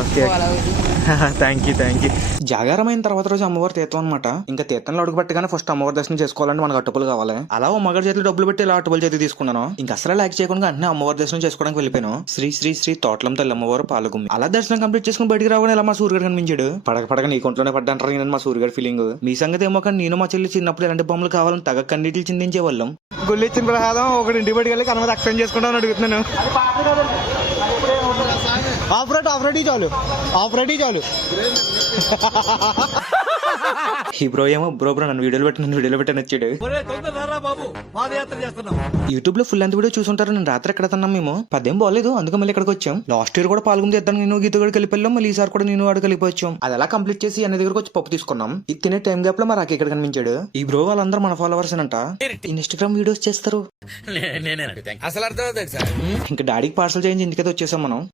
Okay. Thank you thank you జాగారం అయిన తర్వాత రోజు అమ్మవారి తీర్థం అనమాట ఇంకా తీర్థంలో అడుగు పెట్టగానే ఫస్ట్ అమ్మవారి దర్శనం చేసుకోవాలంటే మనకు అట్టుపులు కావాలి. అలా ఓ మగడి చేతిలో డబ్బులు పెట్టి ఇలా అట్టుపుల చేతి తీసుకున్నాను. ఇంకా అసలు లాక్ చేయకుండా అన్నీ అమ్మవారి దర్శనం చేసుకోవడానికి వెళ్ళిపోయాను. శ్రీ శ్రీ శ్రీ తోటలం తల్లి అమ్మవారు పాల్గొమ్మి. అలా దర్శనం కంప్లీట్ చేసుకుని బయటికి రావడం ఇలా మా సూర్యుడు కనిపించాడు. పడక పడక నీ కొంట్లోనే పడ్డంటారు నేను మా సూర్యుడు ఫీలింగ్ మీ సంగతి ఏమో కానీ నేను మా చెల్లి చిన్నప్పుడు ఎలాంటి బొమ్మలు కావాలని తగ కన్నీటిలు చిందించే వాళ్ళం గుళ్ళు ఇచ్చిన ప్రసాదం ఒకటి ఇంటి బయటికి వెళ్ళి కనుమ ఎక్స్ప్లెయిన్ చేసుకుంటామని అడుగుతున్నాను. ఆఫ్ రోడ్ ఆఫ్ రోడ్ చాలు. ఆఫ్ రోడ్ చాలు. ఈ బ్రో ఏమో బ్రో బ్రో నన్ను వీడియోలు పెట్టి నన్ను వీడియోలో పెట్టని వచ్చాడు. యూట్యూబ్లో ఫుల్ అంత వీడియో చూసుంటారు నేను రాత్రి ఎక్కడ తిన్నాం మేము? పదేం బాగాలేదు అందుకే మళ్ళీ ఇక్కడికి వచ్చాం. లాస్ట్ ఇయర్ కూడా పాల్గొని చేద్దాం నేను గీత కూడా కలిపి మళ్ళీ ఈసారి కూడా నేను వాడు కలిపి వచ్చాం అది అలా కంప్లీట్ చేసి అన్న దగ్గరకు వచ్చి పప్పు తీసుకున్నాం. ఇది తినే టైం గ్యాప్లో మా రాకి ఇక్కడ కనిపించాడు. ఈ బ్రో వాళ్ళందరూ మన ఫాలోవర్స్ అంట ఇన్స్టాగ్రామ్ వీడియోస్ చేస్తారు. అసలు అర్థం అవుతుంది సార్. ఇంకా డాడీకి పార్సల్ చేయించి ఇంటికైతే వచ్చేసాం మనం.